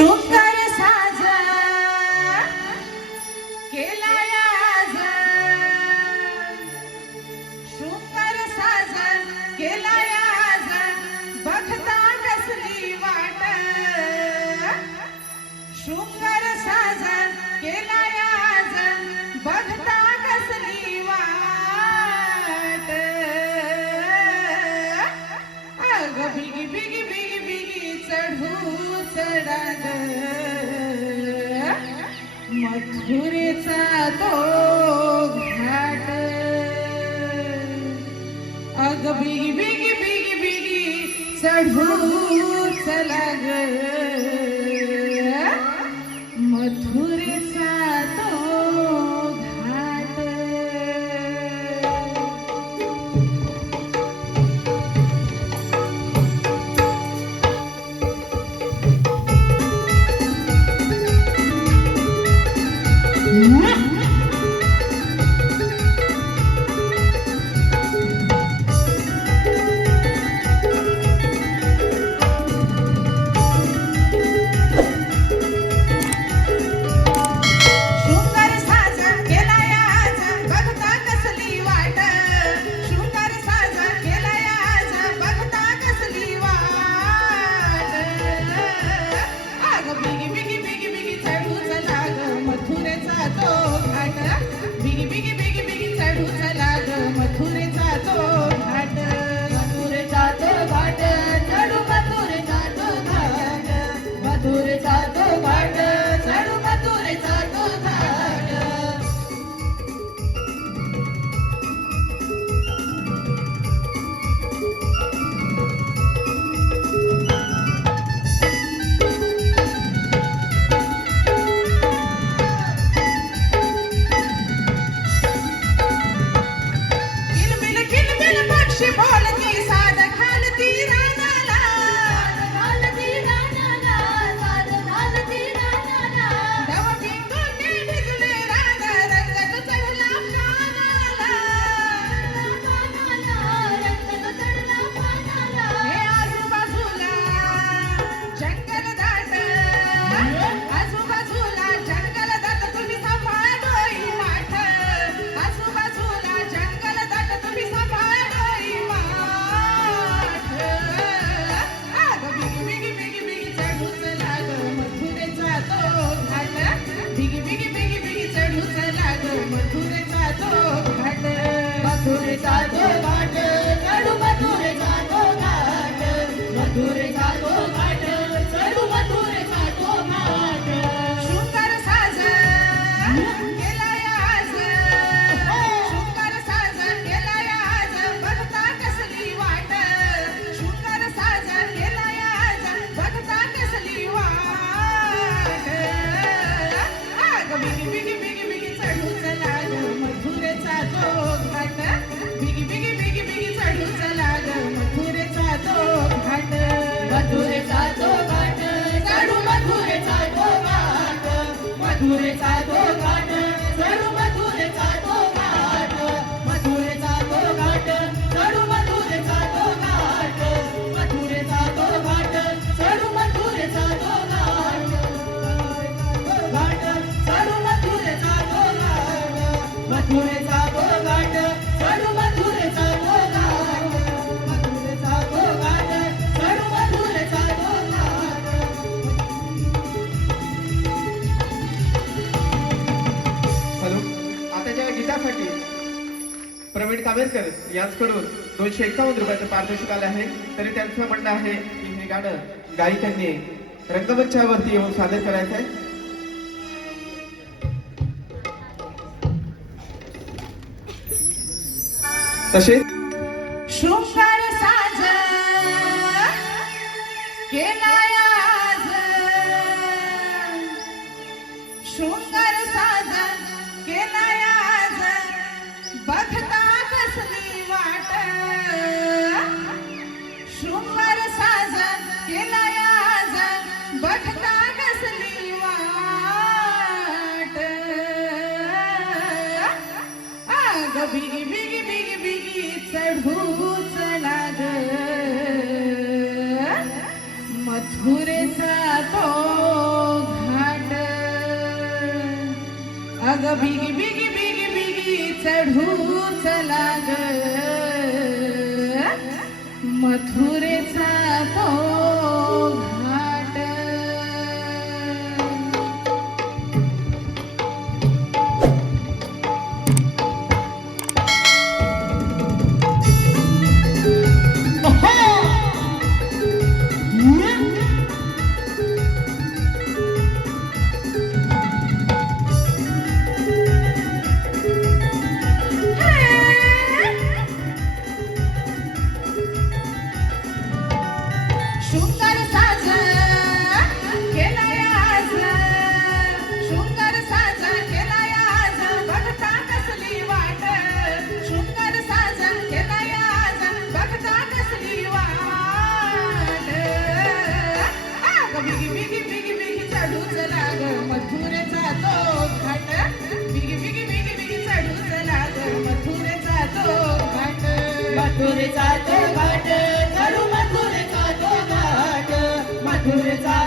शृंगार साज केलाय आज, शृंगार साज केलाय आज, बघता कसली वाट, शृंगार साज केलाय आज, बघता कसली वाट, अग बिगी बिगी बिगी बिगी चढू चढाग मथुरेचा तो घाट, अग बिगी बिगी बिगी बिगी चढू चला ग मथुरेचा तो घाट. प्रवीण कामेरकर यांच्याकडून 251 रुपयाचं पारितोषिक आले आहे. तरी त्यांचं म्हणणं आहे की हे गाणं गायिकांनी रंगमंचावरती येऊन सादर करायचं आहे. तसेच शृंगार साज केलाय आज, शृंगार साज केलाय आज, बघता कसली वाट, शृंगार साज केलाय आज, बघता कसली वाट, अग बिगी बिगी बिगी बिगी चढू चला ग मथुरेचा तो अग बिगी बिगी बिगी बिगी चढू चला ग मथुरेचा तो घाट शृंगार साज केलाय आज शृंगार साज केलाय आज बघता कसली वाट शृंगार साज केलाय आज बघता कसली वाट अग बिगी बिगी बिगी बिगी चढूच लाग मथुरेचा तो घाट बिगी बिगी बिगी बिगी चढूच लाग मथुरेचा तो घाट मथुरेचा तो घाट चढू मथुरेचा तो घाट मथुरेचा